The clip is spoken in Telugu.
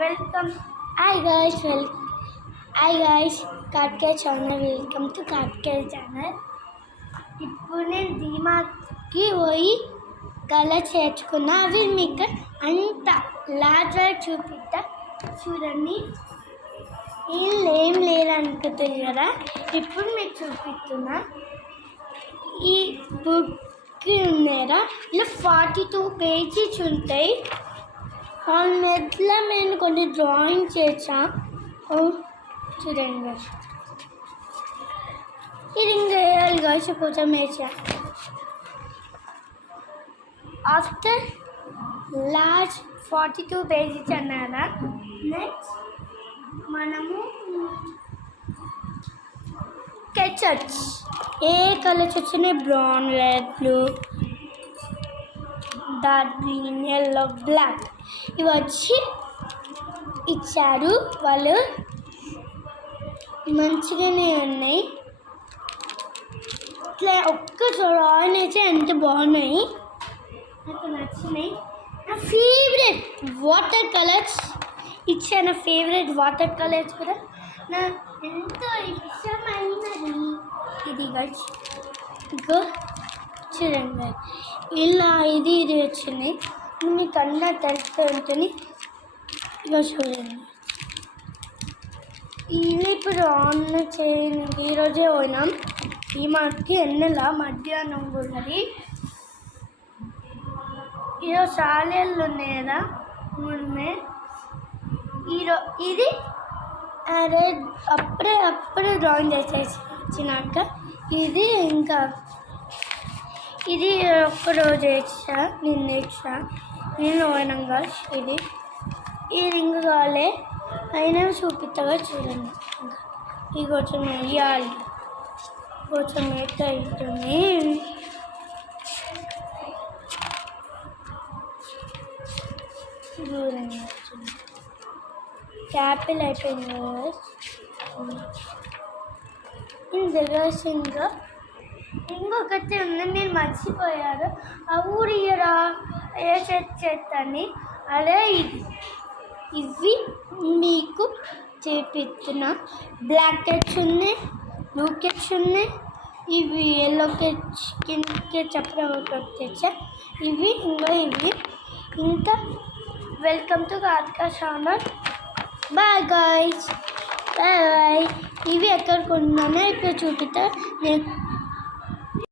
Welcome. Hi guys, hi guys, Karthikeya channel. Welcome to Karthikeya channel. ఇప్పుడు నేను డీమార్ట్కి పోయి కలర్ చేర్చుకున్నా. అవి మీకు అంత లార్జ్ వర్క్ చూపిస్తా చూడండి. ఏం లేదనుకుంటుంది కదా, ఇప్పుడు మీకు చూపిస్తున్నా. ఈ బుక్ ఉన్నారా, ఇలా 42 పేజెస్ ఉంటాయి. వాళ్ళ మీద నేను కొన్ని డ్రాయింగ్ చేసా. చూడండి, ఇది ఇంకా వేయాలి కాసి కొంచెం వేసా. ఆఫ్టర్ లార్జ్ 42 పేజెస్ అన్నారా. నెక్స్ట్ మనము స్కెచెస్, ఏ కలర్స్ వచ్చినాయి, brown, red, blue, dark green, yellow, black, ఇవి వచ్చి ఇచ్చారు వాళ్ళు. మంచిగానే ఉన్నాయి. ఇట్లా ఒక్క డ్రాయింగ్ అయితే ఎంత బాగున్నాయి, నాకు నచ్చినాయి. నా ఫేవరెట్ వాటర్ కలర్స్ ఇచ్చా. నా ఫేవరెట్ వాటర్ కలర్స్ కూడా నా ఎంతో ఇష్టమైనది ఇది గైస్. ఇంకో చూడండి, ఇలా ఇది వచ్చినాయి. మీకు అన్నా తెలుస్తూ ఉంటుంది. ఇక చూడండి, ఇది ఇప్పుడు ఆన్ చేయండి. ఈరోజే పోయినాం ఈ మాటకి ఎన్నెల మధ్యాహ్నం ఉన్నది. ఈరోజు సాలెళ్ళు ఉన్నాయి కదా ముందే. ఇది రెడ్ అప్పుడే డ్రాయింగ్ చేసేసి వచ్చినాక ఇది ఇంకా ఇది ఒక్కరోజు వేసా, నిన్న వేసా, నేను పోయినాక ఇది ఇంకా కాలే అయినా చూపిస్తాగా చూడండి. ఇది కొంచెం వేయాలి, కొంచెం ఎట్ అవుతుంది. దూరంగా వచ్చింది, క్యాపిల్ అయిపోయింది ఇంకా. ఇంకొకటి ఉంది, నేను మర్చిపోయాను. ఆ ఊరియరా ఏ చెత్తని. అదే ఇవి మీకు చేపిస్తున్నా. బ్లాక్ కెట్స్ ఉన్నాయి, బ్లూ కెట్స్ ఉన్నాయి. ఇవి ఎల్లో కెట్స్ కిందకి చెప్పడం తెచ్చా. ఇవి ఇంకా welcome to Karthikeya channel. Bye guys, bye. ఇవి ఎక్కడ కొన్నానో ఇక్కడ చూపిస్తా. నేను